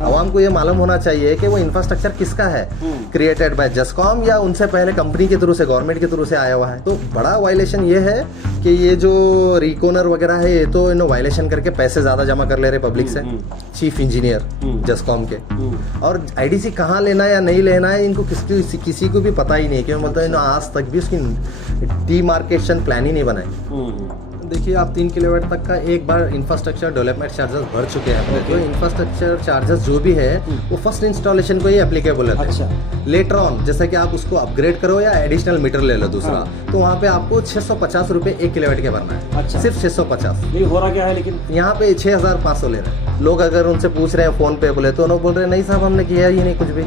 आवाम को ये मालूम होना चाहिए कि वो इंफ्रास्ट्रक्चर किसका है, क्रिएटेड बाय जस्कॉम या उनसे पहले कंपनी के थ्रू से, गवर्नमेंट के थ्रू से आया हुआ है। तो बड़ा वायलेशन ये है कि ये जो रिकोनर वगैरह है ये तो इन्होंने वायलेशन करके पैसे ज़्यादा जमा कर ले रहे पब्लिक से, चीफ इंजीनियर जस्कॉम के। और आईडीसी कहाँ लेना है या नहीं लेना है इनको किसी को भी पता ही नहीं, क्यों मतलब इन्होंने आज तक भी उसकी डीमार्केशन प्लान ही नहीं बनाई। देखिए आप 3 किलोवाट तक का एक बार इंफ्रास्ट्रक्चर डेवलपमेंट चार्जेस भर चुके हैं अपने। तो इंफ्रास्ट्रक्चर चार्जेस जो भी है वो फर्स्ट इंस्टॉलेशन को ही एप्लीकेबल है। अच्छा। लेटर ऑन जैसे कि आप उसको अपग्रेड करो या एडिशनल मीटर ले लो दूसरा, तो वहाँ पे आपको 650 रुपये 1 किलोवाट के भरना है। अच्छा। सिर्फ 650। नहीं हो रहा क्या है, लेकिन यहाँ पे 6500 ले रहे हैं लोग। अगर उनसे पूछ रहे हैं फोन पे बोले तो लोग बोल रहे हैं नहीं साहब हमने किया ही नहीं कुछ भी।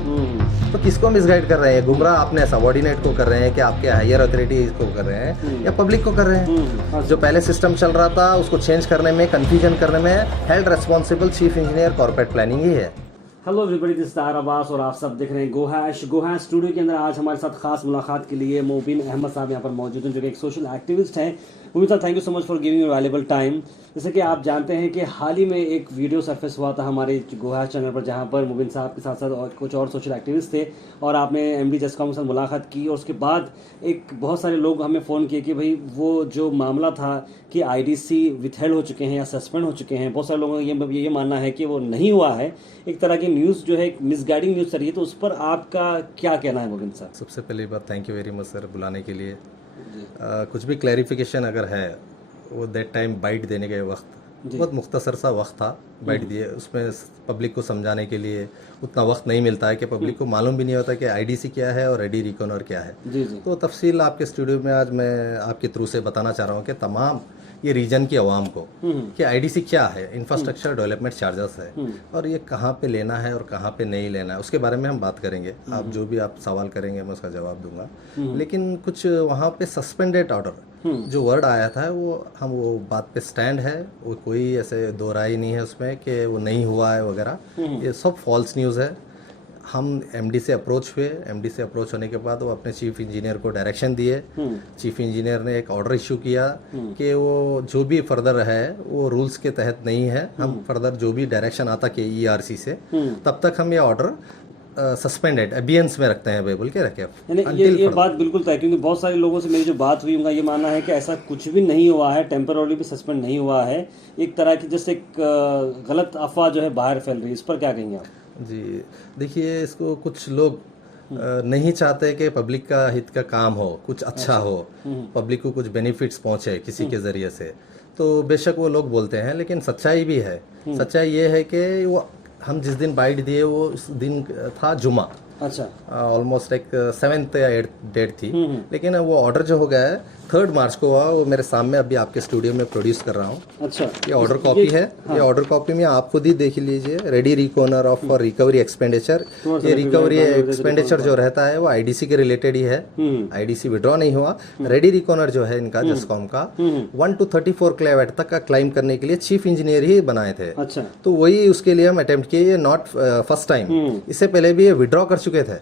तो किसको मिसगाइड कर रहे हैं, गुमराह अपने सबॉर्डिनेट को कर रहे हैं कि आपके हायर अथॉरिटी को कर रहे हैं या पब्लिक को कर रहे हैं। जो पहले सिस्टम चल रहा था उसको चेंज करने में, कंफ्यूजन करने में held responsible chief engineer corporate planning ही है। Hello everybody, this is Tahir Abbas और आप सब देख रहे हैं गोहैश स्टूडियो के अंदर। आज हमारे साथ खास मुलाकात के लिए मोबिन अहमद साहब यहाँ पर मौजूद हैं, जो कि एक सोशल एक्टिविस्ट हैं। मोबिन साहब, thank you so much for giving your valuable time. जैसे कि आप जानते हैं कि हाल ही में एक वीडियो सरफेस हुआ था हमारे गोहैश चैनल पर, जहाँ पर मोबिन साहब के साथ साथ और कुछ और सोशल एक्टिविस्ट थे, और आपने एमडी जस्कॉम के साथ मुलाकात की। और उसके बाद एक बहुत सारे लोग हमें फ़ोन किए कि भाई वो जो मामला था कि आईडीसी विथहेल्ड हो चुके हैं या सस्पेंड हो चुके हैं, बहुत सारे लोगों का ये मानना है कि वो नहीं हुआ है। एक तरह की न्यूज़ जो है, एक मिसगाइडिंग न्यूज़ चल रही है, तो उस पर आपका क्या कहना है मोबिन साहब? सबसे पहली बात thank you very much sir बुलाने के लिए। कुछ भी क्लैरिफिकेशन अगर है वो दैट टाइम बाइट देने के वक्त बहुत मुख्तसर सा वक्त था, बाइट दिए। उसमें पब्लिक को समझाने के लिए उतना वक्त नहीं मिलता है कि पब्लिक को मालूम भी नहीं होता कि आईडीसी क्या है और रेडी रिकॉनर क्या है। तो तफसील आपके स्टूडियो में आज मैं आपके थ्रू से बताना चाह रहा हूँ कि तमाम ये रीजन की आवाम को कि आईडीसी क्या है, इंफ्रास्ट्रक्चर डेवलपमेंट चार्जेस है, और ये कहाँ पे लेना है और कहाँ पे नहीं लेना है, उसके बारे में हम बात करेंगे। आप जो भी आप सवाल करेंगे मैं उसका जवाब दूंगा। लेकिन कुछ वहाँ पे सस्पेंडेड ऑर्डर जो वर्ड आया था वो बात पे स्टैंड है, वो कोई ऐसे दो राय नहीं है उसमें कि वो नहीं हुआ है वगैरह। ये सब फॉल्स न्यूज़ है। हम एमडी से अप्रोच हुए, एमडी से अप्रोच होने के बाद वो अपने चीफ इंजीनियर को डायरेक्शन दिए। चीफ इंजीनियर ने एक ऑर्डर इशू किया कि वो जो भी फर्दर है वो रूल्स के तहत नहीं है। हम फर्दर जो भी डायरेक्शन आता के ईआरसी से, तब तक हम ये ऑर्डर सस्पेंडेड अबियंस में रखते हैं, बोल के रखे। ये बात बिल्कुल तय, क्योंकि बहुत सारे लोगों से मेरी जो बात हुई उनका ये मानना है कि ऐसा कुछ भी नहीं हुआ है, टेम्पररी भी सस्पेंड नहीं हुआ है। एक तरह की जैसे एक गलत अफवाह जो है बाहर फैल रही है, इस पर क्या कहेंगे आप? जी देखिए, इसको कुछ लोग नहीं चाहते कि पब्लिक का हित का काम हो, कुछ अच्छा हो, पब्लिक को कुछ बेनिफिट्स पहुंचे किसी के ज़रिए से, तो बेशक वो लोग बोलते हैं। लेकिन सच्चाई भी है। सच्चाई ये है कि वो हम जिस दिन बाइट दिए वो उस दिन था जुमा। अच्छा। ऑलमोस्ट एक 7th या 8th डेट थी। लेकिन वो ऑर्डर जो हो गया है 3rd मार्च को हुआ, वो मेरे सामने अभी आपके स्टूडियो में प्रोड्यूस कर रहा हूँ। अच्छा। ये ऑर्डर कॉपी है। ये ऑर्डर कॉपी में आप खुद ही देख लीजिए। Ready reckoner of for recovery expenditure. ये रिकवरी एक्सपेंडिचर जो रहता है वो आईडीसी के रिलेटेड ही है। आईडीसी विड्रॉ नहीं हुआ। रेडी रिकॉनर जो है इनका जस्कॉम का 1 to 34 किलोवाट तक का क्लाइम करने के लिए चीफ इंजीनियर ही बनाए थे। अच्छा। तो वही उसके लिए हम अटेम्प्ट किए। ये नॉट फर्स्ट टाइम, इससे पहले भी ये विड्रॉ कर चुके थे।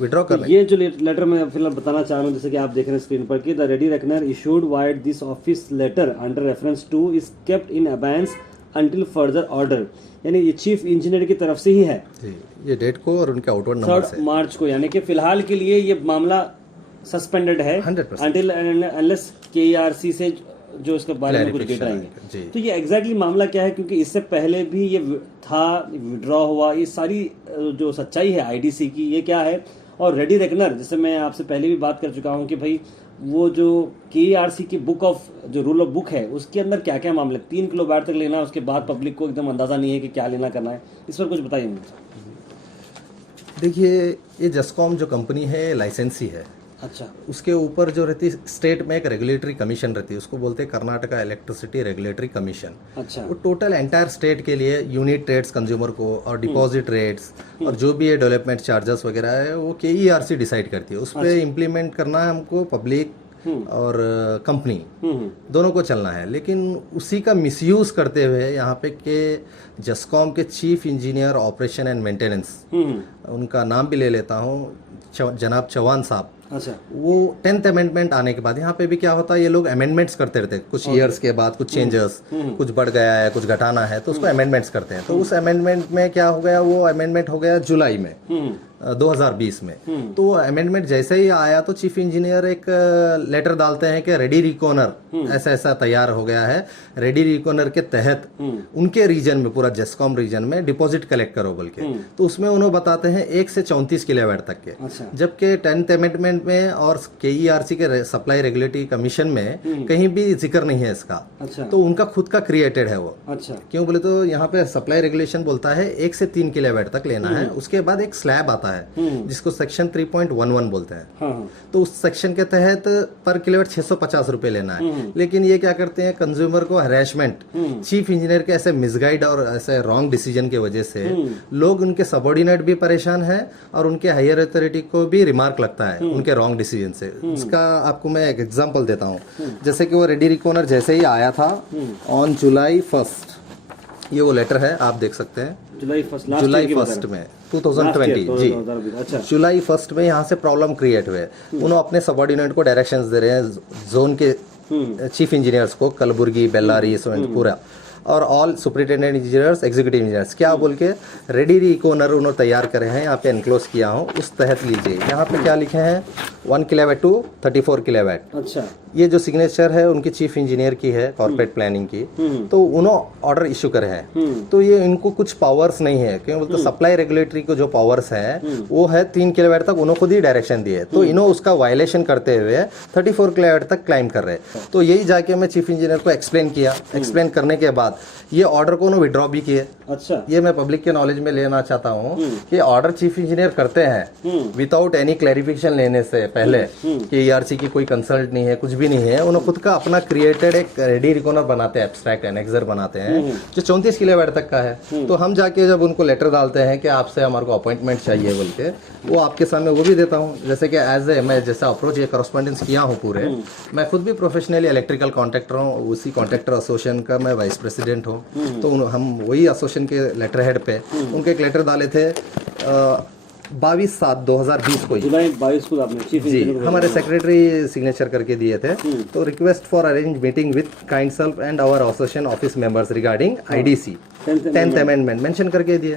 विड्रॉ करने ये जो लेटर मैं फिलहाल बताना चाह रहा हूँ, जैसे कि आप देख रहे हैं स्क्रीन पर कि the ready reckoner issued vide this office letter under reference to is kept in abeyance until further order. यानी ये चीफ इंजीनियर की तरफ से ही है जी, ये डेट को और उनके आउटवर्ड नंबर से 3 मार्च को। यानी कि फिलहाल के लिए ये मामला सस्पेंडेड है 100% अंटिल अनलेस केईआरसी से जो इसके बारे में कुछ डेटा आएंगे। तो ये एग्जैक्टली मामला क्या है, क्योंकि इससे पहले भी ये था, विड्रॉ हुआ, ये सारी जो सच्चाई है आईडीसी की ये क्या है। और रेडी रेकनर, जैसे मैं आपसे पहले भी बात कर चुका हूँ कि भाई वो जो केईआरसी की बुक ऑफ जो रूल ऑफ बुक है उसके अंदर क्या क्या मामले, 3 किलोवाट तक लेना, उसके बाद पब्लिक को एकदम अंदाजा नहीं है कि क्या लेना करना है, इस पर कुछ बताइए मुझे। देखिए, ये जस्कॉम जो कंपनी है लाइसेंसी है। अच्छा। उसके ऊपर जो रहती स्टेट में एक रेगुलेटरी कमीशन रहती है, उसको बोलते हैं कर्नाटका इलेक्ट्रिसिटी रेगुलेटरी कमीशन। अच्छा। वो टोटल एंटायर स्टेट के लिए यूनिट रेट्स कंज्यूमर को और डिपॉजिट रेट्स और जो भी है डेवलपमेंट चार्जेस वगैरह है वो केईआरसी डिसाइड करती है। उस पर इम्प्लीमेंट करना है हमको, पब्लिक और कंपनी दोनों को चलना है। लेकिन उसी का मिसयूज करते हुए यहाँ पे के जस्कॉम के chief engineer operation and maintenance, उनका नाम भी ले लेता हूँ, जनाब चौहान साहब। अच्छा वो 10th अमेंडमेंट आने के बाद यहाँ पे भी क्या होता है, ये लोग अमेंडमेंट्स करते रहते हैं कुछ ईयर्स के बाद, कुछ चेंजेस, कुछ बढ़ गया है, कुछ घटाना है, तो उसको अमेंडमेंट्स करते हैं। तो उस अमेंडमेंट में क्या हो गया, वो अमेंडमेंट हो गया जुलाई में 2020 में। तो अमेंडमेंट जैसे ही आया तो चीफ इंजीनियर एक लेटर डालते हैं कि रेडी रिकॉनर ऐसा ऐसा तैयार हो गया है, रेडी रिकॉनर के तहत उनके रीजन में, पूरा जेस्कॉम रीजन में डिपॉजिट कलेक्ट करो बोल के। तो उसमें उन्होंने बताते हैं 1 से 34 किलोवाट तक के। अच्छा जबकि 10th अमेंडमेंट में और KERC के सप्लाई रेगुलेटरी कमीशन में कहीं भी जिक्र नहीं है इसका। अच्छा तो उनका खुद का क्रिएटेड है वो। अच्छा क्यों बोले तो यहाँ पे सप्लाई रेगुलेशन बोलता है 1 से 3 किलोवाट तक लेना है, उसके बाद एक स्लैब आता है जिसको सेक्शन 3.11 बोलते हैं। हाँ तो उस सेक्शन के तहत पर किलोवाट 650 रुपए लेना है। लेकिन ये क्या करते हैं, कंज्यूमर को हरेसमेंट, चीफ इंजीनियर के ऐसे मिसगाइड और ऐसे रॉन्ग डिसीजन की वजह से लोग, उनके सबॉर्डिनेट भी परेशान है और उनके हायर अथॉरिटी को भी रिमार्क लगता है उनके रॉन्ग डिसीजन से। इसका आपको मैं एक एग्जांपल देता हूँ। जैसे कि वो रेडी रिकॉनर जैसे ही आया था ऑन जुलाई 1, ये वो लेटर है, आप देख सकते हैं। जुलाई 1 में 2020 जी, अच्छा जुलाई 1 में यहाँ से प्रॉब्लम क्रिएट हुए। उन्होंने अपने सबॉर्डिनेट को डायरेक्शंस दे रहे हैं, जोन के चीफ इंजीनियर्स को, कलबुर्गी, बेल्लारी, पूरा, और all superintendent engineers, executive engineers, क्या बोल के रेडी रिकॉनर उन्होंने तैयार करे हैं, यहाँ पे एनक्लोज किया हूँ, उस तहत लीजिए। यहाँ पे क्या लिखे हैं, 1 किलोवाट टू 34 किलोवाट। अच्छा ये जो सिग्नेचर है उनकी चीफ इंजीनियर की है, कॉर्पोरेट प्लानिंग की। तो उन्होंने ऑर्डर इशू करे हैं। तो ये इनको कुछ पावर्स नहीं है, क्यों बोलते सप्लाई रेगुलेटरी को जो पावर्स है वो है 3 किलोवाट तक, उन्होंने खुद ही डायरेक्शन दिए। तो इन्होंने उसका वायलेशन करते हुए 34 किलोवाट तक क्लाइम कर रहे। तो यही जाके मैं चीफ इंजीनियर को एक्सप्लेन किया। एक्सप्लेन करने के बाद ये ऑर्डर को उन्होंने विड्रॉ भी किए। अच्छा ये मैं पब्लिक के नॉलेज में लेना चाहता हूँ कि ऑर्डर चीफ इंजीनियर करते हैं विदाउट एनी क्लैरिफिकेशन लेने से पहले कि ERC की कोई कंसल्ट नहीं है, कुछ भी नहीं है। उन्होंने खुद का अपना क्रिएटेड एक रेडी रिकॉनर बनाते हैं, एब्स्ट्रैक्ट एनेक्सर बनाते हैं जो 34 किलोवाट तक का है। तो हम जाके जब उनको लेटर डालते हैं कि आपसे हमारे को अपॉइंटमेंट चाहिए बोल के, वो आपके सामने वो भी देता हूँ। जैसे कि एज ए मैं जैसा अप्रोच, ये करस्पॉन्डेंस किया हूँ पूरे, मैं खुद भी प्रोफेशनली इलेक्ट्रिकल कॉन्ट्रैक्टर हूँ, उसी कॉन्ट्रैक्टर एसोसिएशन का मैं वाइस प्रेसिडेंट हूँ। तो हम वही एसोसिएशन के लेटर हेड पे उनके एक लेटर डाले थे 22/7/2020 को ही, जुलाई 22 को आपने चीफ जी, हमारे सेक्रेटरी सिग्नेचर करके दिए थे। तो request for arrange meeting with kind self and our association office members regarding IDC 10th amendment mention करके दिए।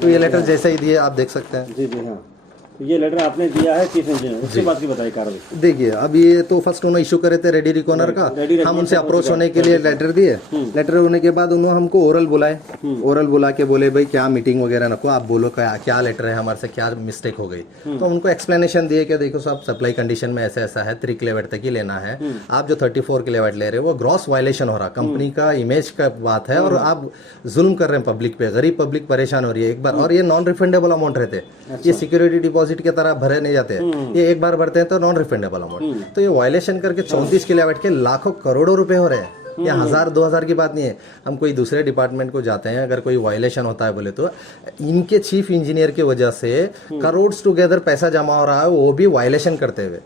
तो ये लेटर जैसे ही दिए आप देख सकते हैं। जी जी हाँ, ये लेटर आपने दिया है चीफ इंजीनियर, उसके बाद की बताइए कार्रवाई। देखिए, अब ये तो फर्स्ट उन्होंने इशू करे थे रेडी रिकॉनर का, हम उनसे अप्रोच होने के लिए लेटर दिए। लेटर होने के बाद उन्होंने हमको ओरल बुलाए। ओरल बुला के बोले भाई क्या मीटिंग वगैरह नको, आप बोलो क्या लेटर है, हमारे से क्या मिस्टेक हो गई। तो उनको एक्सप्लेनेशन दिए कि देखो साहब, सप्लाई कंडीशन में ऐसा ऐसा है, 3 किलोवाट तक ही लेना है, आप जो 34 किलोवाट ले रहे हो वो ग्रॉस वायलेशन हो रहा, कंपनी का इमेज का बात है, और आप जुल्म कर रहे हैं पब्लिक पे, गरीब पब्लिक परेशान हो रही है एक बार। और ये नॉन रिफंडेबल अमाउंट रहते, ये सिक्योरिटी डिपॉजिट की तरह भरे नहीं जाते, ये एक बार भरते हैं तो नॉन रिफंडेबल अमाउंट। तो ये वायलेशन करके 34 किलोवाट के लाखों करोड़ों रुपए हो रहे हैं। ये 1000-2000 की बात नहीं है। हम कोई दूसरे डिपार्टमेंट को जाते हैं, अगर कोई वायलेशन होता है बोले तो इनके चीफ इंजीनियर की वजह से करोड़ टुगेदर पैसा जमा हो रहा है, वो भी वायलेशन करते हुए।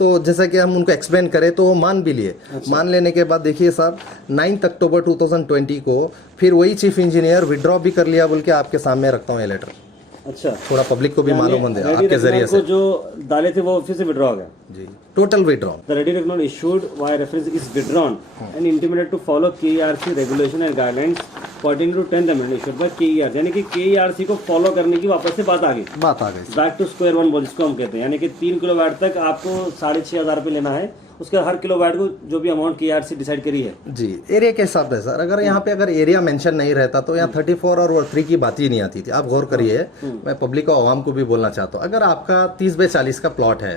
तो जैसा कि हम उनको एक्सप्लेन करें तो वो मान भी लिए। मान लेने के बाद देखिए साहब, 9 अक्टूबर 2020 को फिर वही चीफ इंजीनियर विड्रॉ भी कर लिया बोल के आपके सामने रखता हूँ ये लेटर। अच्छा, थोड़ा पब्लिक को भी मालूम होने आपके जरिए से। जो डाले थे वो फिर से विड्रॉ हो गया जी, total withdraw. The ready reckoner issued via reference is withdrawn and intimated to follow KERC regulation and guidelines according to 10th amendment issued by KERC। यानी कि KERC को फॉलो करने की वापस से बात आ गई, बैक टू स्क्वायर वन बोल जिसको हम कहते हैं। यानी कि 3 किलोवाट तक आपको 6,500 रुपये लेना है, उसके हर किलोवाट को जो भी अमाउंट KERC डिसाइड करी है। जी, एरिया के हिसाब से सर, अगर यहाँ पे अगर एरिया मेंशन नहीं रहता तो यहाँ 34 और 3 की बात ही नहीं आती थी। आप गौर करिए, मैं पब्लिक को, आवाम को भी बोलना चाहता हूँ, अगर आपका 30/40 का प्लॉट है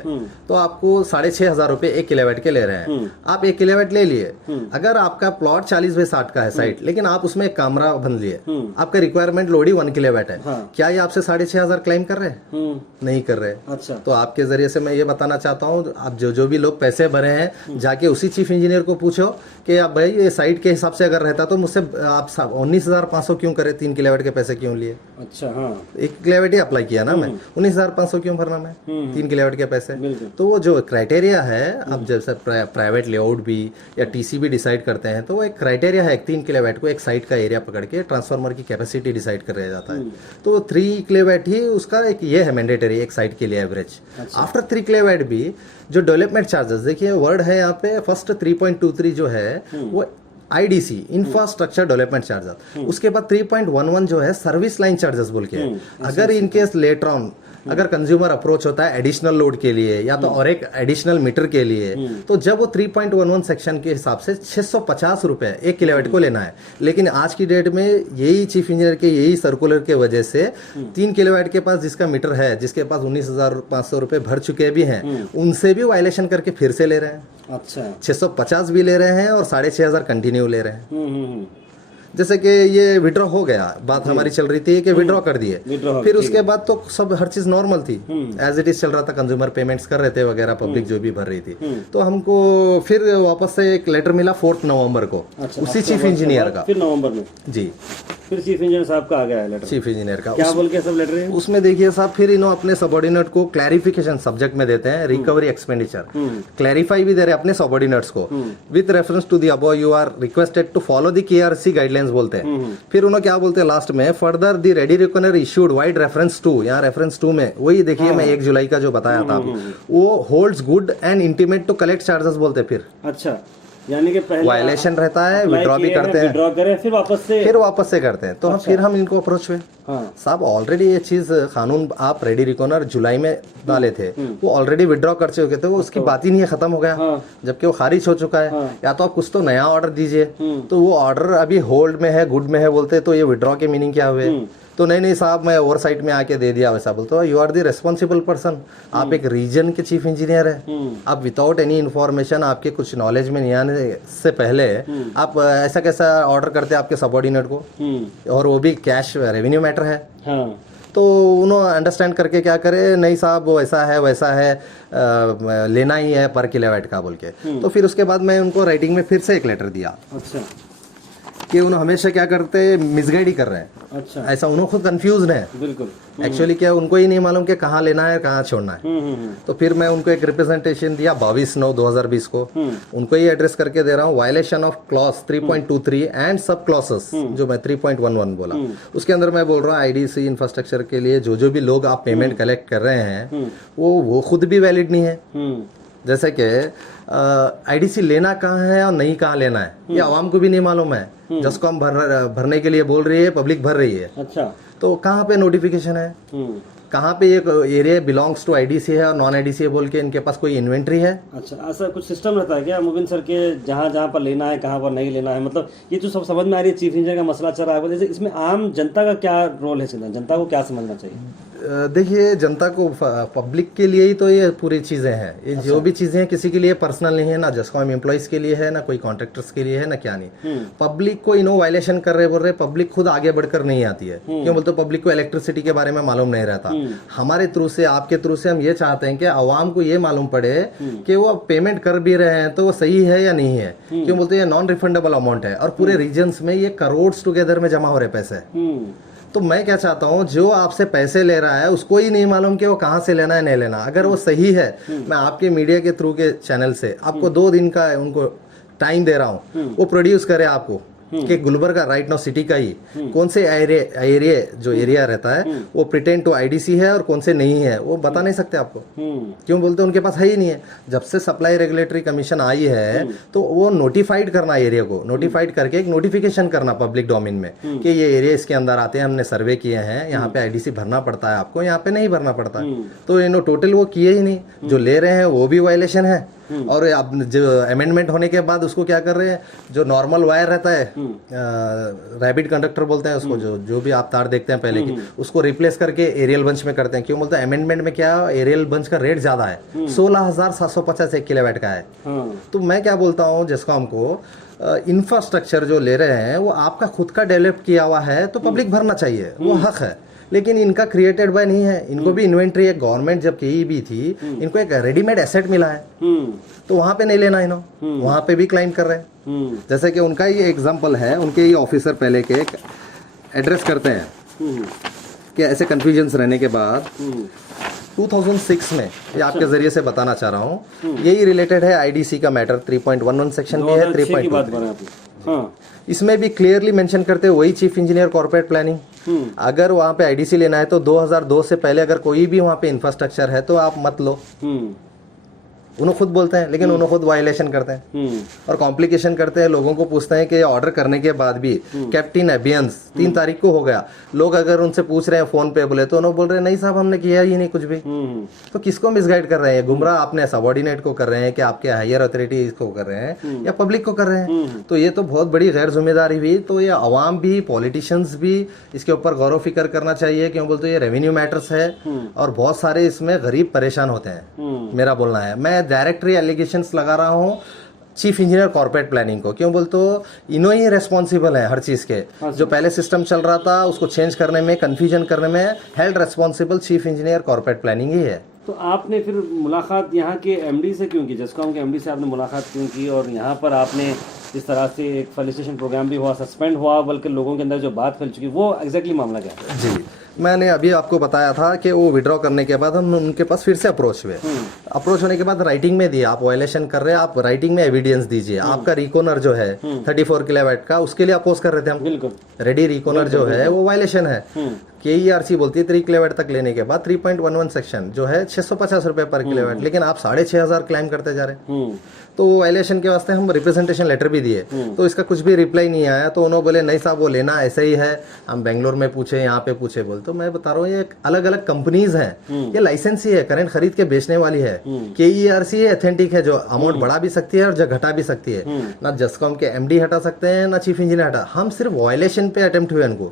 तो आपको 6,500 रुपए 1 किलोवाट के ले रहे हैं। आप 1 किलोवाट ले लिए। अगर आपका प्लॉट 40/60 का है साइट, लेकिन आप उसमें एक कमरा बन लिए, आपका रिक्वायरमेंट लोड ही 1 किलोवाट है, क्या ये आपसे 6,500 क्लेम कर रहे हैं? नहीं कर रहे। अच्छा, तो आपके जरिए से मैं ये बताना चाहता हूँ, आप जो भी लोग पैसे भरे रहे हैं, जाके उसी चीफ इंजीनियर को पूछो कि अब भाई ये साइट के हिसाब से अगर रहता तो मुझसे आप 19,500 क्यों करे, 3 किलोवाट के पैसे क्यों लिए? अच्छा, हाँ, 1 किलोवाट ही अप्लाई किया ना मैं, 19,500 क्यों भरना मैं 3 किलोवाट के पैसे? तो वो जो क्राइटेरिया है, अब जैसे प्राइवेट लेआउट भी या टीसी भी डिसाइड करते हैं, तो वो एक क्राइटेरिया है, 3 किलोवाट को एक साइट का एरिया पकड़ के ट्रांसफार्मर की कैपेसिटी डिसाइड कर जाता है। तो 3 किलोवाट ही उसका एक ये है मैंडेटरी एक साइट के लिए एवरेज। आफ्टर 3 किलोवाट भी जो डेवलपमेंट चार्जेस, देखिए वर्ड है यहाँ पे फर्स्ट 3.23 जो है वो आईडीसी इंफ्रास्ट्रक्चर डेवलपमेंट चार्जेस, उसके बाद 3.11 जो है सर्विस लाइन चार्जेस बोल के है। अगर इनकेस लेटर ऑन अगर कंज्यूमर अप्रोच होता है एडिशनल लोड के लिए या तो और एक एडिशनल मीटर के लिए, तो जब वो 3.11 सेक्शन के हिसाब से 650 रुपए 1 किलोवाट को लेना है। लेकिन आज की डेट में यही चीफ इंजीनियर के यही सर्कुलर के वजह से 3 किलोवाट के पास जिसका मीटर है, जिसके पास 19,500 रुपए भर चुके भी हैं, उनसे भी वायलेशन करके फिर से ले रहे हैं। अच्छा, 650 भी ले रहे हैं और 6,500 कंटिन्यू ले रहे हैं। जैसे कि ये विड्रॉ हो गया, बात हमारी चल रही थी कि विड्रॉ कर दिए, फिर उसके बाद तो सब हर चीज नॉर्मल थी, एज इट इज चल रहा था, कंज्यूमर पेमेंट्स कर रहे थे वगैरह, पब्लिक जो भी भर रही थी। तो हमको फिर वापस से एक लेटर मिला 4 नवंबर को, उसी चीफ इंजीनियर का, फिर नवंबर में जी फिर चीफ इंजीनियर साहब का आ गया लेटर, चीफ इंजीनियर का। क्या बोल के सब लेटर है उसमें देखिए साहब, फिर इन्होंने अपने सबऑर्डिनेट को क्लैरिफिकेशन सब्जेक्ट में देते हैं, रिकवरी एक्सपेंडिचर क्लैरिफाई भी दे रहे हैं अपने सबऑर्डिनेट्स को, with reference to the above you are requested to follow the KRC guidelines बोलते हैं। फिर उन्होंने क्या बोलते हैं लास्ट में, further the ready reckoner issued vide reference to, यहाँ रेफरेंस टू में वही देखिए मैं 1 जुलाई का जो बताया था, वो holds good and intimate to collect charges बोलते हैं। फिर अच्छा, यानी कि पहले वायलेशन रहता है, विड्रॉ भी करते हैं, विड्रॉ करें फिर वापस से करते हैं। तो फिर हम इनको अप्रोच हुए, साहब ऑलरेडी ये चीज कानून आप रेडी रिकॉनर जुलाई में डाले थे, वो ऑलरेडी विड्रॉ कर चुके थे, वो उसकी बात ही नहीं है, खत्म हो गया, जबकि वो खारिज हो चुका है। या तो आप कुछ तो नया ऑर्डर दीजिए, तो वो ऑर्डर अभी होल्ड में है, गुड में है बोलते, तो ये विड्रॉ के मीनिंग क्या हुए? तो नहीं साहब मैं ओवर साइट में आके दे दिया वैसा बोलते हो। You are the responsible person, आप एक रीजन के चीफ इंजीनियर है, आप विदाउट एनी इन्फॉर्मेशन, आपके कुछ नॉलेज में नहीं आने से पहले आप ऐसा कैसा ऑर्डर करते हैं आपके सबऑर्डिनेट को, और वो भी कैश रेवेन्यू मैटर है। तो उन्होंने अंडरस्टैंड करके क्या करे, नहीं साहब वो ऐसा है लेना ही है पर किलोवाट का बोल के। तो फिर उसके बाद मैं उनको राइटिंग में फिर से एक लेटर दिया। अच्छा, कि उन्होंने हमेशा क्या करते हैं, मिसगाइड ही कर रहे हैं। अच्छा, ऐसा उन्होंने खुद कंफ्यूज है, बिल्कुल एक्चुअली क्या उनको ही नहीं मालूम कि कहाँ लेना है कहाँ छोड़ना है। तो फिर मैं उनको एक रिप्रेजेंटेशन दिया 22/9/2020 को, उनको ही एड्रेस करके दे रहा हूँ, वायलेशन ऑफ क्लॉज 3.23 एंड सब क्लॉसेस, जो मैं 3.11 बोला, उसके अंदर मैं बोल रहा हूँ आईडीसी इंफ्रास्ट्रक्चर के लिए जो भी लोग आप पेमेंट कलेक्ट कर रहे हैं, वो खुद भी वैलिड नहीं है। जैसे कि आईडीसी लेना कहाँ है और नहीं कहाँ लेना है, ये आवाम को भी नहीं मालूम है। जस्कॉम भरने के लिए बोल रही है, पब्लिक भर रही है। अच्छा, तो कहाँ पे नोटिफिकेशन है, कहाँ पे एक एरिया बिलोंग्स टू आईडीसी है और नॉन आईडीसी है बोल के इनके पास कोई इन्वेंट्री है? अच्छा, ऐसा कुछ सिस्टम रहता है क्या मुबिन सर के, जहाँ पर लेना है कहाँ पर नहीं लेना है? मतलब ये जो सब समझ में आ रही है, चीफ इंजीनियर का मसला चल रहा है, जैसे इसमें आम जनता का क्या रोल है, जनता को क्या समझना चाहिए? देखिए, जनता को, पब्लिक के लिए ही तो ये पूरी चीज़ें हैं। ये जो भी चीज़ें हैं किसी के लिए पर्सनल नहीं है, ना जस्कॉम एम्प्लॉइज के लिए है, ना कोई कॉन्ट्रैक्टर्स के लिए है, ना क्या नहीं। पब्लिक को इनो वायलेशन कर रहे बोल रहे, पब्लिक खुद आगे बढ़कर नहीं आती है। क्यों बोलते, पब्लिक को इलेक्ट्रिसिटी के बारे में मालूम नहीं रहता। हमारे थ्रू से, आपके थ्रू से हम ये चाहते हैं कि आवाम को ये मालूम पड़े कि वो पेमेंट कर भी रहे हैं तो वो सही है या नहीं है। क्यों बोलते, ये नॉन रिफंडेबल अमाउंट है और पूरे रीजन्स में ये करोड़ टुगेदर में जमा हो रहे पैसे। तो मैं क्या चाहता हूँ, जो आपसे पैसे ले रहा है उसको ही नहीं मालूम कि वो कहाँ से लेना है नहीं लेना। अगर वो सही है, मैं आपके मीडिया के थ्रू के चैनल से आपको 2 दिन का उनको टाइम दे रहा हूँ, वो प्रोड्यूस करे आपको कि गुलबर्गा राइट नाउ सिटी का ही कौन से एरिया जो एरिया रहता है वो प्रिटेंड टू आईडीसी है और कौन से नहीं है, वो बता नहीं सकते आपको। क्यों बोलते, उनके पास है ही नहीं है। जब से सप्लाई रेगुलेटरी कमीशन आई है तो वो नोटिफाइड करना एरिया को, नोटिफाइड करके एक नोटिफिकेशन करना पब्लिक डोमेन में कि ये एरिया इसके अंदर आते हैं, हमने सर्वे किए हैं, यहाँ पे आईडीसी भरना पड़ता है आपको, यहाँ पे नहीं भरना पड़ता। तो ये टोटल वो किए ही नहीं, जो ले रहे हैं वो भी वायलेशन है। और अब जो अमेंडमेंट होने के बाद उसको क्या कर रहे हैं, जो नॉर्मल वायर रहता है, रैबिट कंडक्टर बोलते हैं उसको, जो भी आप तार देखते हैं पहले की, उसको रिप्लेस करके एरियल बंच में करते हैं। क्यों बोलते हैं, अमेंडमेंट में क्या, एरियल बंच का रेट ज्यादा है, 16,750 1 किलोवाट का है। तो मैं क्या बोलता हूँ जेस्कॉम को, इंफ्रास्ट्रक्चर जो ले रहे हैं वो आपका खुद का डेवलप किया हुआ है तो पब्लिक भरना चाहिए, वो हक है। लेकिन इनका क्रिएटेड बाय नहीं है, इनको भी इन्वेंट्री है। गवर्नमेंट जब की भी थी, इनको एक रेडीमेड एसेट मिला है, तो वहां पे नहीं लेना इन्हों, वहां पे भी क्लाइम कर रहे हैं। जैसे कि उनका ये एग्जांपल है, उनके ये ऑफिसर पहले के एड्रेस करते हैं कि ऐसे कंफ्यूजन्स रहने के बाद 2006 में, ये आपके जरिए से बताना चाह रहा हूँ, यही रिलेटेड है आईडीसी का मैटर। 3.11 सेक्शन भी है, 3.23 इसमें भी क्लियरली मेंशन करते हैं, वही चीफ इंजीनियर कॉर्पोरेट प्लानिंग। अगर वहाँ पे आईडीसी लेना है तो 2002 से पहले अगर कोई भी वहाँ पे इंफ्रास्ट्रक्चर है तो आप मत लो। उन्होंने खुद बोलते हैं, लेकिन उन्होंने खुद वायलेशन करते हैं और कॉम्प्लिकेशन करते हैं। लोगों को पूछते हैं कि ऑर्डर करने के बाद भी कैप्टन एबियंस 3 तारीख को हो गया, लोग अगर उनसे पूछ रहे हैं फोन पे बोले तो उन्होंने बोल रहे हैं नहीं साहब हमने किया ही नहीं कुछ भी। तो किसको मिसगाइड कर रहे हैं? गुमराह अपने सबॉर्डिनेट को कर रहे हैं कि आपके हायर अथॉरिटी को कर रहे हैं या पब्लिक को कर रहे हैं? तो ये तो बहुत बड़ी गैर जिम्मेदारी हुई। तो ये अवाम भी, पॉलिटिशियंस भी इसके ऊपर गौर फिक्र करना चाहिए। क्यों बोलते ये रेवेन्यू मैटर्स है और बहुत सारे इसमें गरीब परेशान होते हैं, मेरा बोलना है। मैं डायरेक्टरी एलिगेशंस लगा रहा हूँ चीफ इंजीनियर कॉर्पोरेट प्लानिंग को। क्यों बोलते हो इन्हों ही रेस्पॉन्सिबल है हर चीज़ के। जो पहले सिस्टम चल रहा था उसको चेंज करने में, कन्फ्यूजन करने में held responsible chief engineer corporate planning ही है। तो आपने फिर मुलाकात यहाँ के एमडी से क्यों की? जेस्कॉम के एमडी से आपने मुलाकात क्यों की? और यहाँ पर आपने इस तरह से एक फेलिसिटेशन प्रोग्राम भी हुआ, सस्पेंड हुआ, बल्कि लोगों के अंदर जो बात फैल चुकी, वो एग्जैक्टली मामला क्या है? जी, मैंने अभी आपको बताया था कि वो विड्रॉ करने के बाद हम उनके पास फिर से अप्रोच हुए। अप्रोच होने के बाद राइटिंग में दिया, आप वायलेशन कर रहे हैं, आप राइटिंग में एविडेंस दीजिए। आपका रिकोनर जो है 34 किलोवाट का, उसके लिए अपोज कर रहे थे हम। बिल्कुल रेडी रिकोनर जो है वो वायलेशन है। KERC बोलती है 3 किलोवाट तक लेने के बाद 3.11 सेक्शन जो है 650 रुपए पर किलोवाट, लेकिन आप 6500 क्लेम करते जा रहे। तो वायलेशन के वास्ते हम रिप्रेजेंटेशन लेटर भी दिए, तो इसका कुछ भी रिप्लाई नहीं आया। तो उन्होंने बोले नहीं साहब वो लेना ऐसे ही है, हम बेंगलोर में पूछे, यहाँ पे पूछे। बोल तो मैं बता रहा हूँ ये अलग अलग कंपनीज हैं, ये लाइसेंस ही है, करंट खरीद के बेचने वाली है। KERC अथेंटिक है जो अमाउंट बढ़ा भी सकती है और जो घटा भी सकती है। ना जस्कॉम के MD हटा सकते हैं ना चीफ इंजीनियर हटा। हम सिर्फ वायलेशन पे अटेम्प्ट हुए उनको।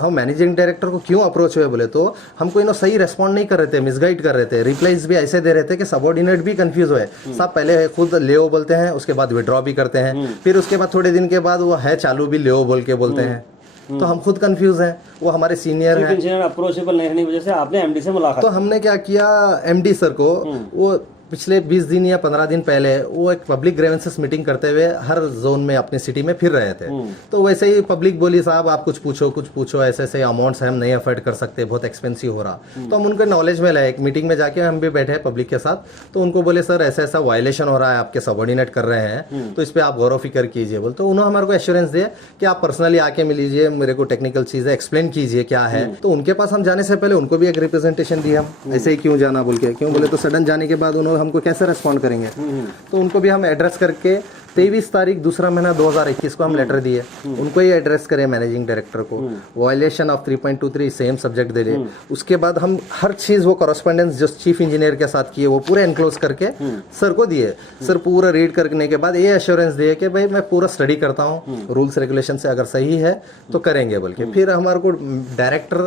हम मैनेजिंग डायरेक्टर को क्यों अप्रोच हुए बोले तो हमको इन्हों सही रेस्पॉन्ड नहीं कर रहे थे, मिसगाइड कर रहे थे, रिप्लाईज भी ऐसे दे रहे थे कि सबॉर्डिनेट भी कंफ्यूज हुए। साहब पहले खुद लेओ बोलते हैं, उसके बाद विड्रॉ भी करते हैं, फिर उसके बाद थोड़े दिन के बाद वो है चालू भी लेओ बोल के बोलते हैं। तो हम खुद कंफ्यूज हैं, वो हमारे सीनियर हैं। इंजीनियर अप्रोचेबल नहीं रहने की वजह से आपने एमडी से मुलाकात। तो हमने क्या किया, MD सर को वो पिछले 20 दिन या 15 दिन पहले वो एक पब्लिक ग्रीवेंसेस मीटिंग करते हुए हर जोन में अपनी सिटी में फिर रहे थे। तो वैसे ही पब्लिक बोली साहब आप कुछ पूछो, ऐसे ऐसे अमाउंट्स हम नहीं अफोर्ड कर सकते, बहुत एक्सपेंसिव हो रहा। तो हम उनके नॉलेज में लाए, एक मीटिंग में जाके हम भी बैठे पब्लिक के साथ। तो उनको बोले सर ऐसा ऐसा वायलेशन हो रहा है, आपके सबॉर्डिनेट कर रहे हैं, तो इस पर आप गौर फिक्र कीजिए। बोल तो उन्होंने हमारे को एश्योरेंस दिया कि आप पर्सनली आके मिल लीजिए, मेरे को टेक्निकल चीजें एक्सप्लेन कीजिए क्या है। तो उनके पास हम जाने से पहले उनको भी एक रिप्रेजेंटेशन दिया, ऐसे ही क्यों जाना बोल के। क्यों बोले तो सडन जाने के बाद उन्होंने हमको कैसे रेस्पॉन्ड करेंगे। तो उनको भी हम एड्रेस करके 23 तारीख 2 महीना 2021 को हम लेटर दिए। उनको ही एड्रेस करें मैनेजिंग डायरेक्टर को, violation of 3.23 same subject they रहे। उसके बाद हम हर चीज वो कॉरेस्पॉन्डेंस जो चीफ इंजीनियर के साथ किए वो पूरे एनक्लोज करके सर को दिए। सर पूरा रीड करने के बाद ये एश्योरेंस दिए कि भाई मैं पूरा स्टडी करता हूँ, रूल्स रेगुलेशन से अगर सही है तो करेंगे बोल के। फिर हमारे को डायरेक्टर,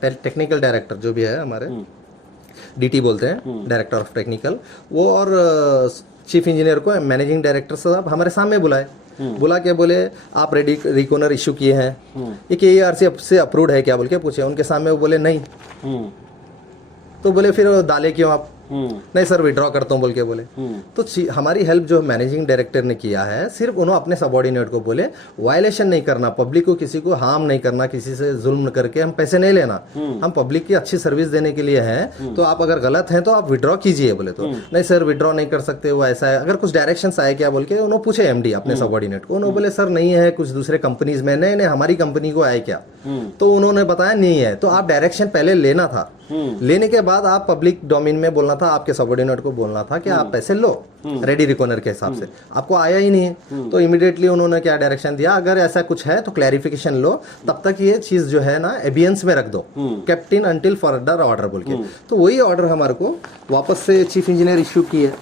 टेक्निकल डायरेक्टर जो भी है हमारे DT बोलते हैं, डायरेक्टर ऑफ टेक्निकल, वो और चीफ इंजीनियर को मैनेजिंग डायरेक्टर साहब हमारे सामने बुलाए। बुला के बोले आप रेडी रिकोनर इशू किए हैं, ये KERC से अप्रूव्ड है क्या बोल के पूछे। उनके सामने वो बोले नहीं। तो बोले फिर डाले क्यों आप? नहीं सर विड्रॉ करता हूँ बोल के बोले। तो हमारी हेल्प जो मैनेजिंग डायरेक्टर ने किया है, सिर्फ उन्होंने अपने सबॉर्डिनेट को बोले वायलेशन नहीं करना, पब्लिक को किसी को हार्म नहीं करना, किसी से जुल्म करके हम पैसे नहीं लेना, हम पब्लिक की अच्छी सर्विस देने के लिए हैं। तो आप अगर गलत हैं तो आप विड्रॉ कीजिए। बोले तो नहीं सर विड्रॉ नहीं कर सकते, वो ऐसा है। अगर कुछ डायरेक्शंस आए क्या बोल के उन्होंने पूछे MD अपने सबॉर्डिनेट को। उन्होंने बोले सर नहीं है, कुछ दूसरे कंपनीज में नहीं हमारी कंपनी को आए क्या। तो उन्होंने बताया नहीं है। तो आप डायरेक्शन पहले लेना था, लेने के बाद आप पब्लिक डोमेन में बोलना था, आपके सबॉर्डिनेट को बोलना था कि आप पैसे लो रेडी रिकोनर के हिसाब से। आपको आया ही नहीं है। तो इमीडिएटली उन्होंने क्या डायरेक्शन दिया, अगर ऐसा कुछ है तो क्लैरिफिकेशन लो, तब तक ये चीज जो है ना एबियंस में रख दो, कैप्टन अंटिल फर्दर ऑर्डर बोल के। तो वही ऑर्डर हमारे को वापस से चीफ इंजीनियर इश्यू किए।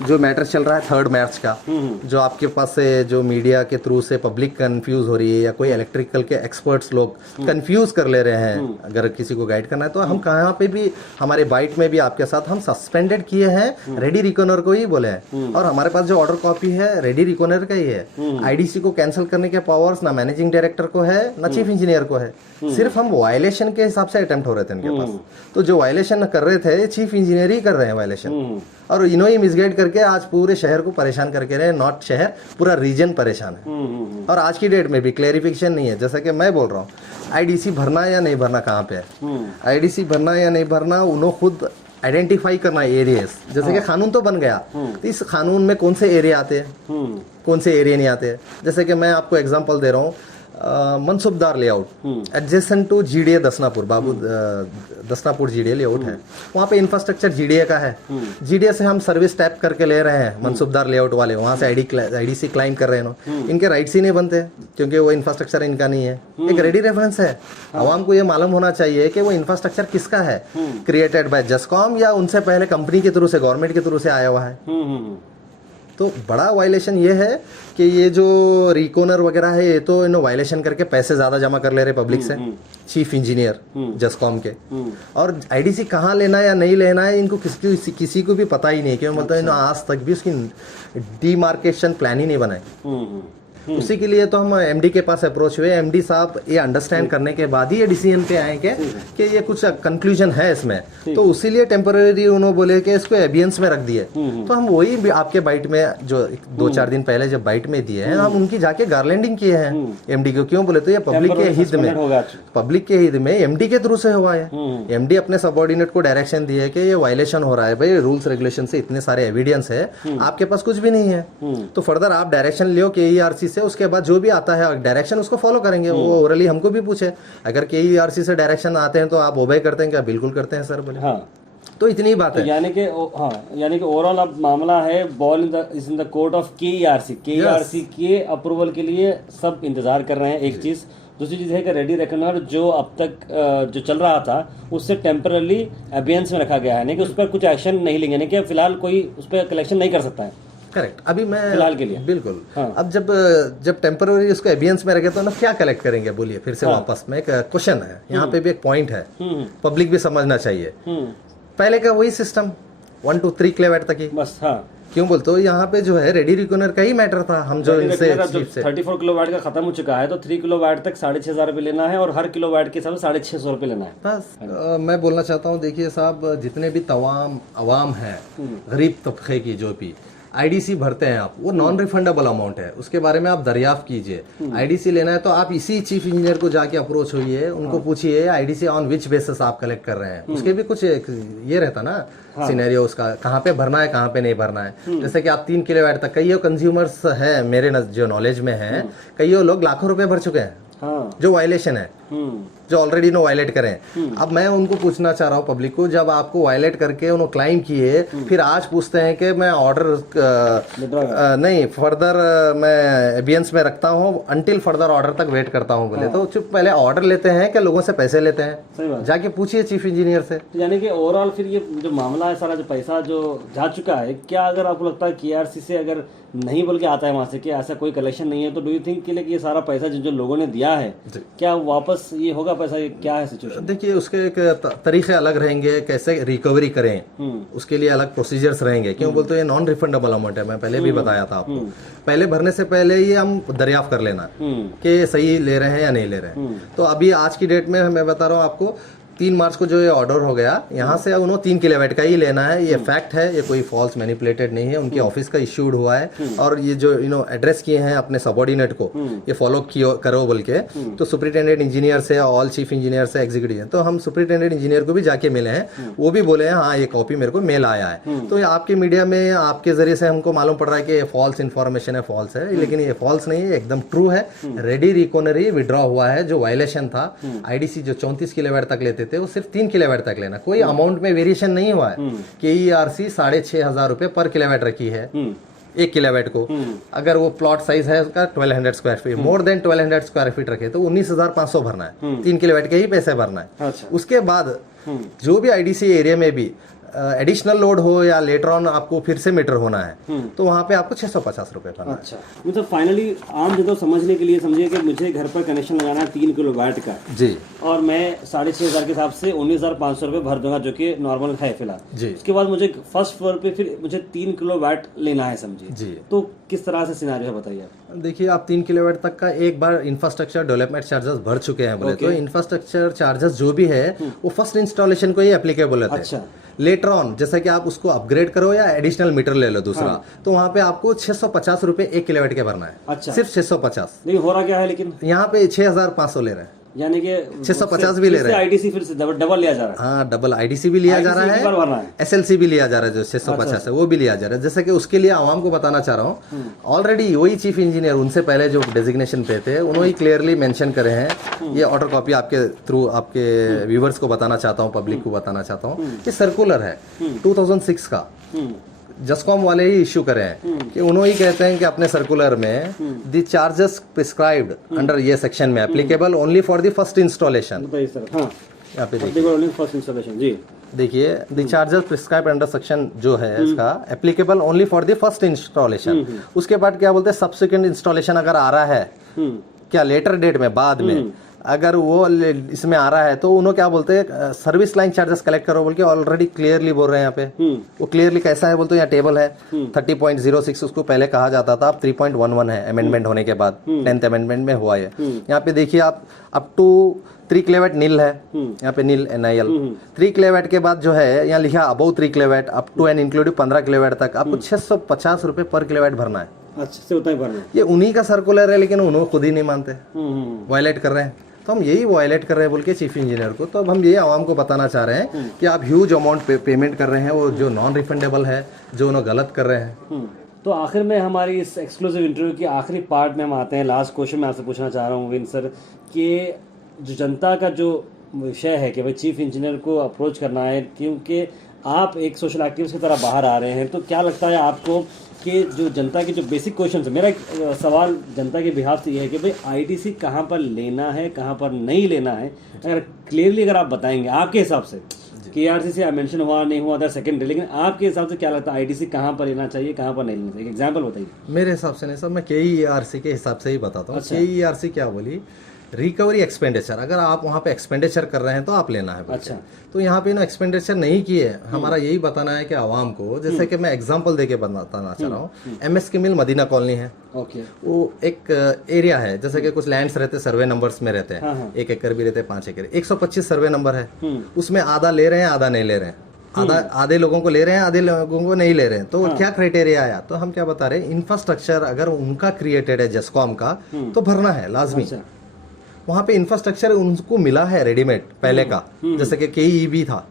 जो मैटर चल रहा है 3 मार्च का, जो आपके पास से जो मीडिया के थ्रू से पब्लिक कंफ्यूज हो रही है या कोई इलेक्ट्रिकल के एक्सपर्ट्स लोग कंफ्यूज कर ले रहे हैं, अगर किसी को गाइड करना है तो हम कहाँ पे भी हमारे बाइट में भी आपके साथ हम सस्पेंडेड किए हैं, रेडी रिकॉनर को ही बोले हैं। और हमारे पास जो ऑर्डर कॉपी है रेडी रिकॉनर का ही है। आईडीसी को कैंसिल करने के पावर्स ना मैनेजिंग डायरेक्टर को है ना चीफ इंजीनियर को है, सिर्फ हम वायलेशन के हिसाब से अटेम्प्ट हो रहे थे इनके पास। तो जो वायलेशन कर रहे थे चीफ इंजीनियर ही कर रहे हैं वायलेशन, और इन्होंने मिसगाइड करके आज पूरे शहर को परेशान करके रहे। नॉट शहर, पूरा रीजन परेशान है। और आज की डेट में भी क्लैरिफिकेशन नहीं है। जैसा कि मैं बोल रहा हूँ, आईडीसी भरना या नहीं भरना कहाँ पे है, आईडीसी भरना या नहीं भरना उन्होंने खुद आइडेंटिफाई करना एरियाज। जैसे कि कानून तो बन गया, तो इस कानून में कौन से एरिया आते हैं, कौन से एरिया नहीं आते। जैसे कि मैं आपको एग्जांपल दे रहा हूँ, Mansubdar layout adjacent to GDA Dasnapur, Babu Dasnapur GDA layout है, वहाँ पे इंफ्रास्ट्रक्चर जीडीए का है। जीडीए से हम सर्विस टैप करके ले रहे हैं मनसुबदार लेआउट वाले, वहाँ से आईडीसी क्लाइम कर रहे हैं। इनके राइट्स ही नहीं बनते क्योंकि वो इंफ्रास्ट्रक्चर इनका नहीं है। एक रेडी रेफरेंस है, आवाम को ये मालूम होना चाहिए कि वो इंफ्रास्ट्रक्चर किसका है, क्रिएटेड बाय जस्कॉम या उनसे पहले कंपनी के थ्रू से, गवर्नमेंट के थ्रू से आया हुआ है। तो बड़ा वायलेशन ये है कि ये जो रिकोनर वगैरह है ये तो इन्होंने वायलेशन करके पैसे ज्यादा जमा कर ले रहे पब्लिक से, चीफ इंजीनियर जस्कॉम के। और आईडीसी कहाँ लेना है या नहीं लेना है इनको किसी को भी पता ही नहीं, क्यों मतलब इन्होंने आज तक भी उसकी डीमार्केशन प्लान ही नहीं बनाई। उसी के लिए तो हम एमडी के पास अप्रोच हुए। एमडी साहब ये अंडरस्टैंड करने के बाद ही ये डिसीजन पे आए कि ये कुछ कंक्लूजन है इसमें, तो उसी लिए टेम्पररी उन्होंने बोले कि इसको एबियंस में रख दिए। तो हम वही भी आपके बाइट में जो 2-4 दिन पहले जब बाइट में दिए हैं, हम उनकी जाके गार्लैंडिंग किए हैं एमडी को। क्यों बोले तो ये पब्लिक के हित में, पब्लिक के हित में एमडी के थ्रू से हुआ है। एमडी अपने सबऑर्डिनेट को डायरेक्शन दिए कि ये वायलेशन हो रहा है, भाई रूल्स रेगुलेशन से इतने सारे एविडेंस है, आपके पास कुछ भी नहीं है, तो फर्दर आप डायरेक्शन लियो केईआरसी से, उसके बाद जो भी आता है डायरेक्शन उसको फॉलो करेंगे। वो ओरली हमको भी पूछे, अगर केईआरसी से डायरेक्शन आते हैं तो आप ओबे करते हैं क्या? बिल्कुल करते हैं सर बोले। हाँ, तो इतनी ही बात है। यानी कि ओवरऑल अब मामला है ball is in the court of KERC. KERC के अप्रूवल के लिए सब इंतजार कर रहे हैं। एक चीज, दूसरी चीज है कि रेडी रेकनर जो अब तक जो चल रहा था उससे टेम्पररी एबियंस में रखा गया है, नहीं कि उस पर कुछ एक्शन नहीं लेंगे, नहीं कि फिलहाल कोई उस पर कलेक्शन नहीं कर सकता है। करेक्ट, अभी मैं फिलहाल के लिए बिल्कुल। हाँ। अब जब टेम्पररी उसको एबियंस में रखे तो ना क्या कलेक्ट करेंगे बोलिए फिर से। हाँ। वापस में एक क्वेश्चन है यहाँ पे भी, एक पॉइंट है, पब्लिक भी समझना चाहिए। पहले का वही सिस्टम 1 to 3 किलोवाट तक ही बस। हाँ, क्यों बोलते हो, यहाँ पे जो है रेडी रिकॉनर का ही मैटर था। हम जो इनसे 34 किलोवाट का खत्म हो चुका है, तो 3 किलोवाट तक 6,500 रुपये लेना है, और हर किलोवाट के हिसाब से 650 रुपये लेना है बस। मैं बोलना चाहता हूँ, देखिए साहब, जितने भी तमाम अवाम है, गरीब तबके की जो भी आईडीसी भरते हैं आप, वो नॉन रिफंडेबल अमाउंट है, उसके बारे में आप दरियाफ्त कीजिए। आईडीसी लेना है तो आप इसी चीफ इंजीनियर को जाके अप्रोच होइए, उनको पूछिए आईडीसी ऑन विच बेसिस आप कलेक्ट कर रहे हैं। उसके भी कुछ ये रहता ना सिनेरियो, उसका कहाँ पे भरना है कहाँ पे नहीं भरना है। जैसे कि आप 3 किलोवाट तक, कई कंज्यूमर्स है मेरे जो नॉलेज में है, कई लोग लाखों रुपए भर चुके हैं। हाँ। जो वायलेशन है, जो ऑलरेडी नो वायलेट करें। अब मैं उनको पूछना चाह रहा हूँ पब्लिक को, जब आपको वायलेट करके उन्होंने क्लाइम किए, फिर आज पूछते हैं कि मैं ऑर्डर नहीं फर्दर मैं एबियंस में रखता हूँ, अंटिल फर्दर ऑर्डर तक वेट करता हूँ बोले। तो चुप, पहले ऑर्डर लेते हैं कि लोगों से पैसे लेते हैं? जाके पूछिए चीफ इंजीनियर से। यानी कि ओवरऑल फिर ये जो मामला है, सारा जो पैसा जो जा चुका है, क्या अगर आपको लगता है केईआरसी से अगर नहीं बोल के आता है वहां से कि ऐसा कोई कलेक्शन नहीं है, तो डू यू थिंक कि ये सारा पैसा जो लोगों ने दिया है क्या वापस ये होगा पैसा? ये क्या है सिचुएशन? देखिए, उसके एक तरीके अलग रहेंगे, कैसे रिकवरी करें उसके लिए अलग प्रोसीजर्स रहेंगे। क्यों बोलते ये नॉन रिफंडेबल अमाउंट है, मैं पहले भी बताया था आपको। पहले भरने से पहले ये हम दरियाफ्त कर लेना कि सही ले रहे हैं या नहीं ले रहे हैं। तो अभी आज की डेट में मैं बता रहा हूँ आपको, 3 मार्च को जो ये ऑर्डर हो गया, यहाँ से उन्होंने 3 किलोवाट का ही लेना है। ये फैक्ट है, ये कोई फॉल्स मैनिपुलेटेड नहीं है, उनकी ऑफिस का इश्यूड हुआ है। और ये जो एड्रेस किए हैं अपने सबऑर्डिनेट को, ये फॉलो करो बोल के, तो सुपरिटेंडेंट इंजीनियर से, ऑल चीफ इंजीनियर से, एग्जीक्यूटिव, तो हम सुपरिटेंडेंट इंजीनियर को भी जाके मिले हैं। वो भी बोले हैं हाँ ये कॉपी मेरे को मेल आया है। तो ये आपके मीडिया में आपके जरिए से हमको मालूम पड़ रहा है कि ये फॉल्स इन्फॉर्मेशन है, फॉल्स है, लेकिन ये फॉल्स नहीं है, एकदम ट्रू है। रेडी रिकॉनरी विड्रॉ हुआ है। जो वायलेशन था, आईडीसी जो 34 किलोवाट तक लेते थे, वो सिर्फ 3 किलोवाट तक लेना, कोई अमाउंट में वेरिएशन नहीं हुआ है। केईआरसी 6,500 रुपए पर किलोवाट रखी है 1 किलोवाट को। अगर वो प्लॉट साइज है उसका 1200 square feet, more than 1200 square feet रखे तो 19,500 भरना है, 3 किलोवाट के ही पैसे भरना है। अच्छा। उसके बाद जो भी आईडीसी एरिया में भी एडिशनल लोड हो या लेटर ऑन आपको फिर से मीटर होना है तो वहाँ पे आपको 650 रुपये भरना है। अच्छा, मतलब फाइनली आम जनता समझने के लिए समझिए कि मुझे घर पर कनेक्शन लगाना है 3 किलोवाट का जी, और मैं 6,500 के हिसाब से 19,500 रुपये भर दूंगा, जो कि नॉर्मल है फिलहाल जी। उसके बाद मुझे फर्स्ट फ्लोर पे फिर मुझे 3 किलोवाट लेना है समझिए जी। तो किस तरह से सिनेरियो है बताइए आप। देखिए आप 3 किलोवाट तक का एक बार इंफ्रास्ट्रक्चर डेवलपमेंट चार्जेस भर चुके हैं बोले तो इंफ्रास्ट्रक्चर चार्जेस जो भी है वो फर्स्ट इंस्टॉलेशन को ही एप्लीकेबल होते हैं। अच्छा, लेटर ऑन जैसे कि आप उसको अपग्रेड करो या एडिशनल मीटर ले लो दूसरा, तो वहाँ पे आपको 650 रुपये 1 किलोवाट के भरना है। अच्छा, सिर्फ 650। नहीं हो रहा क्या है लेकिन यहाँ पे 6,500 ले रहे हैं, यानी कि 650 भी ले रहे हैं। आईडीसी फिर से डबल लिया जा रहा है। हाँ, डबल आईडीसी भी लिया जा रहा IDC एक बार भरना है, है। एसएलसी भी लिया जा रहा है, जो 650 है वो भी लिया जा रहा है। जैसे कि उसके लिए आवाम को बताना चाह रहा हूँ, ऑलरेडी वही चीफ इंजीनियर उनसे पहले जो डेजिग्नेशन पे थे उन्होंने क्लियरली मेंशन करे हैं। ये ऑर्डर कॉपी आपके थ्रू आपके व्यूवर्स को बताना चाहता हूँ, पब्लिक को बताना चाहता हूँ, ये सर्कुलर है 2006 का, जस्कॉम वाले ही इश्यू करे हैं कि उन्होंने ही कहते हैं कि अपने सर्कुलर में द चार्जेस प्रिस्क्राइब्ड अंडर ये सेक्शन में applicable only for the first installation. बताइए सर। हाँ, यहाँ पे फर्स्ट इंस्टॉलेशन जी, देखिए the charges prescribe under section जो है इसका applicable only for the first installation. उसके बाद क्या बोलते हैं, सब्सिक्वेंट इंस्टॉलेशन अगर आ रहा है क्या लेटर डेट में बाद में अगर वो इसमें आ रहा है तो उन्होंने क्या बोलते हैं, सर्विस लाइन चार्जेस कलेक्ट करो बोल के ऑलरेडी क्लियरली बोल रहे हैं यहाँ पे। वो क्लियरली कैसा है बोलते हैं, यहाँ टेबल है 30.06 उसको पहले कहा जाता था, अब 3.11 है अमेंडमेंट होने के बाद, 10th अमेंडमेंट में हुआ है। यहाँ पे देखिए आप अप टू 3 किलोवाट नील है, यहाँ पे नील NIL 3 किलोवाट के बाद जो है यहाँ लिखा above 3 kilowatt up to and including 15 kilowatt तक आपको 650 रुपये पर किलोवाट भरना है। अच्छा से उतना ही भरना है। ये उन्हीं का सर्कुलर है लेकिन उन्होंने खुद ही नहीं मानते, वायलेट कर रहे हैं। तो हम यही वायलेट कर रहे हैं बोल के चीफ इंजीनियर को, तो अब हम ये आवाम को बताना चाह रहे हैं कि आप ह्यूज अमाउंट पेमेंट कर रहे हैं, वो जो नॉन रिफंडेबल है, जो उन्होंने गलत कर रहे हैं। तो आखिर में हमारी इस एक्सक्लूसिव इंटरव्यू की आखिरी पार्ट में हम आते हैं। लास्ट क्वेश्चन मैं आपसे पूछना चाह रहा हूँ विन सर, कि जो जनता का जो विषय है कि भाई चीफ इंजीनियर को अप्रोच करना है, क्योंकि आप एक सोशल एक्टिविस्ट की तरह बाहर आ रहे हैं, तो क्या लगता है आपको कि जो जनता के जो बेसिक क्वेश्चन है, मेरा एक सवाल जनता के बिहाफ से ये है कि भाई आईडीसी कहाँ पर लेना है, कहाँ पर नहीं लेना है, अगर क्लियरली अगर आप बताएंगे आपके हिसाब से, KRC से मेंशन हुआ नहीं हुआ अदर सेकेंडरी, लेकिन आपके हिसाब से क्या लगता है आईडीसी कहाँ पर लेना चाहिए, कहाँ पर नहीं लेना चाहिए, एग्जाम्पल बताइए। मेरे हिसाब से नहीं सर, मैं KERC के हिसाब से ही बताता हूँ। अच्छा। KERC क्या बोली, रिकवरी एक्सपेंडिचर, अगर आप वहाँ पे एक्सपेंडिचर कर रहे हैं तो आप लेना है। अच्छा, तो यहाँ पे ना एक्सपेंडिचर नहीं किए, हमारा यही बताना है कि आवाम को, जैसे कि मैं एग्जांपल देके बताना चाह रहा हूँ, MSK मिल मदीना कॉलोनी है, ओके, वो एक एरिया है, जैसे कि कुछ लैंड्स रहते सर्वे नंबर्स में रहते हैं, 1 एकड़ भी रहते हैं, 5 एकड़, 125 सर्वे नंबर है, उसमें आधा ले रहे हैं आधा नहीं ले रहे हैं, आधे लोगों को ले रहे हैं आधे लोगों को नहीं ले रहे हैं। तो क्या क्राइटेरिया आया, तो हम क्या बता रहे हैं, इंफ्रास्ट्रक्चर अगर उनका क्रिएटेड है जस्कॉम का तो भरना है लाजमी। वहाँ पे इंफ्रास्ट्रक्चर उनको मिला है रेडीमेड पहले का, जैसे कि KEB था,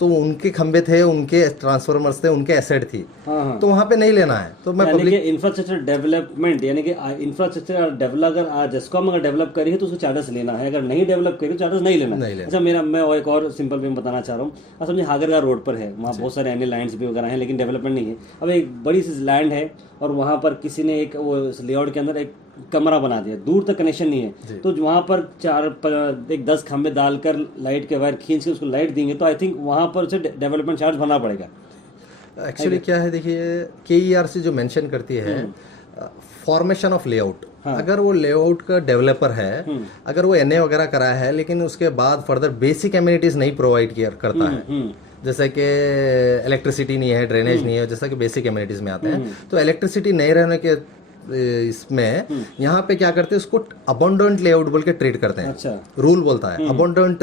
तो उनके खंबे थे, उनके ट्रांसफार्मर्स थे, उनके एसेट थी, तो वहाँ पे नहीं लेना है। तो मैं पब्लिक इंफ्रास्ट्रक्चर डेवलपमेंट यानी कि इंफ्रास्ट्रक्चर डेवलप अगर जस्कॉम अगर डेवलप करी है तो उसको चार्जेस लेना है, अगर नहीं डेवलप करी तो चार्जेस नहीं लेना है। अच्छा, मैं एक और सिंपल वे बताना चाह रहा हूँ, अब समझिए हागरगाह रोड पर है, वहाँ बहुत सारे अन्य लैंड्स भी वगैरह हैं लेकिन डेवलपमेंट नहीं है। अब एक बड़ी सी लैंड है और वहाँ पर किसी ने एक वो लेआउट के अंदर एक कमरा बना दिया, दूर तक कनेक्शन नहीं है, तो वहाँ पर 10 खंबे डालकर लाइट के वायर खींच के उसको लाइट देंगे, तो आई थिंक वहाँ पर उसे डेवलपमेंट चार्ज भरना पड़ेगा। एक्चुअली क्या है, देखिए KERC जो मेंशन करती है फॉर्मेशन ऑफ लेआउट, अगर वो लेआउट का डेवलपर है, अगर वो NA वगैरह करा है लेकिन उसके बाद फर्दर बेसिक एमिनिटीज नहीं प्रोवाइड करता है, जैसे कि इलेक्ट्रिसिटी नहीं है, ड्रेनेज नहीं है, जैसा कि बेसिक एमिनिटीज में आते हैं, तो इलेक्ट्रिसिटी नहीं रहने के इसमें यहाँ पे क्या करते हैं, उसको अबंडेंट लेआउट बोल के ट्रीट करते हैं। अच्छा, रूल बोलता है अबंडेंट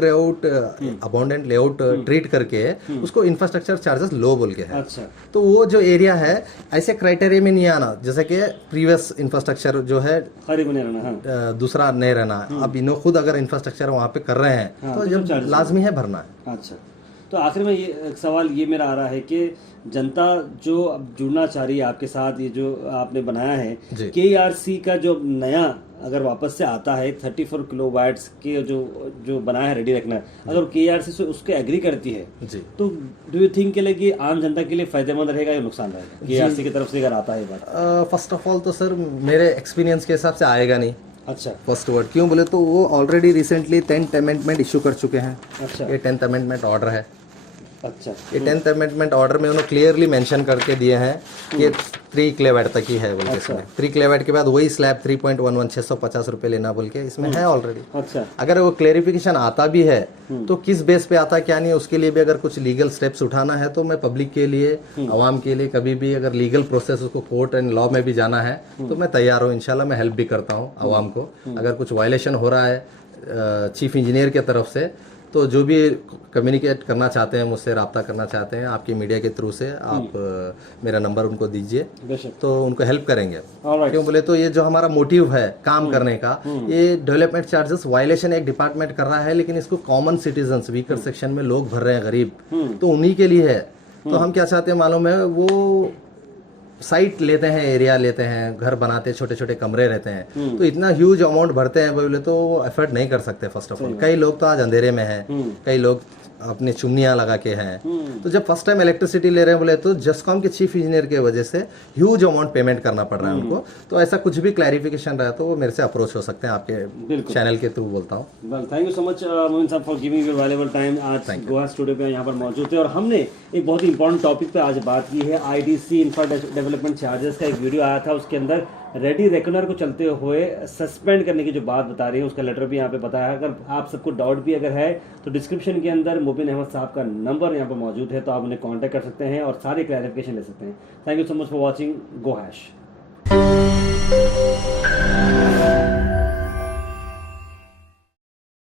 लेआउट ट्रीट करके उसको इंफ्रास्ट्रक्चर चार्जेस लो बोल के है। अच्छा, तो वो जो एरिया है ऐसे क्राइटेरिया में नहीं आना, जैसे कि प्रीवियस इंफ्रास्ट्रक्चर जो है दूसरा नहीं रहना। अब इन्हों खुद अगर इंफ्रास्ट्रक्चर वहाँ पे कर रहे हैं तो जब लाजमी है भरना है। अच्छा, तो आखिर में ये सवाल ये मेरा आ रहा है कि जनता जो अब जुड़ना चाह रही है आपके साथ, ये जो आपने बनाया है KERC का जो नया अगर वापस से आता है 34 किलोवाट्स के जो बनाया है रेडी रखना, अगर KERC से उसके एग्री करती है जी, तो डू यू थिंक के लिए कि आम जनता के लिए फायदेमंद रहेगा या नुकसान रहेगा KERC की तरफ से अगर आता है बात? फर्स्ट ऑफ ऑल तो सर मेरे एक्सपीरियंस के हिसाब से आएगा नहीं। अच्छा, फर्स्ट वर्ड क्यों बोले तो वो already recently 10th amendment issue कर चुके हैं। अच्छा, ये 10th अमेंडमेंट ऑर्डर है, अच्छा ये 10th अमेंडमेंट ऑर्डर में उन्होंने क्लियरली मेंशन करके दिए हैं कि 3 किलोवाट तक ही है बोल के इसमें 3 किलोवाट के बाद वही स्लैब 3.11 650 रुपये लेना बोल के इसमें है ऑलरेडी। अच्छा अगर वो क्लेरिफिकेशन आता भी है तो किस बेस पे आता क्या नहीं, उसके लिए भी अगर कुछ लीगल स्टेप्स उठाना है तो मैं पब्लिक के लिए, आवाम के लिए, कभी भी अगर लीगल प्रोसेस उसको कोर्ट एंड लॉ में भी जाना है तो मैं तैयार हूँ। इंशाल्लाह मैं हेल्प भी करता हूँ आवाम को। अगर कुछ वायलेशन हो रहा है चीफ इंजीनियर की तरफ से तो जो भी कम्युनिकेट करना चाहते हैं, मुझसे रब्ता करना चाहते हैं आपकी मीडिया के थ्रू से, आप मेरा नंबर उनको दीजिए बेशक। तो उनको हेल्प करेंगे। Alright. क्यों बोले तो ये जो हमारा मोटिव है काम करने का, ये डेवलपमेंट चार्जेस वायलेशन एक डिपार्टमेंट कर रहा है लेकिन इसको कॉमन सिटीजन्स, वीकर सेक्शन में लोग भर रहे हैं, गरीब, तो उन्हीं के लिए है। तो हम क्या चाहते हैं मालूम है, वो साइट लेते हैं, एरिया लेते हैं, घर बनाते हैं, छोटे छोटे कमरे रहते हैं, तो इतना ह्यूज अमाउंट भरते हैं बोले तो वो एफर्ट नहीं कर सकते। फर्स्ट ऑफ ऑल कई लोग तो आज अंधेरे में हैं, कई लोग अपनी चुमनियाँ लगा के हैं। तो जब फर्स्ट टाइम इलेक्ट्रिसिटी ले रहे हैं बोले तो जस्कॉम के चीफ इंजीनियर की वजह से ह्यूज अमाउंट पेमेंट करना पड़ रहा है उनको। तो ऐसा कुछ भी क्लैरिफिकेशन रहा तो वो मेरे से अप्रोच हो सकते हैं, आपके चैनल के थ्रू बोलता हूँ। Well thank you so much मोमिन साहब for giving your valuable time. आज गोवा स्टूडियो पे यहाँ पर मौजूद थे और हमने एक बहुत ही इंपॉर्टेंट टॉपिक पे आज बात की है। आईडीसी इंफ्रा डेवलपमेंट चार्जेस का एक वीडियो आया था, उसके अंदर रेडी रेकनर को चलते हुए सस्पेंड करने की जो बात बता रही है उसका लेटर भी यहाँ पे बताया है। अगर आप सबको डाउट भी अगर है तो डिस्क्रिप्शन के अंदर मोबिन अहमद साहब का नंबर यहाँ पर मौजूद है, तो आप उन्हें कांटेक्ट कर सकते हैं और सारे क्लैरिफिकेशन ले सकते हैं। Thank you so much for watching go hash.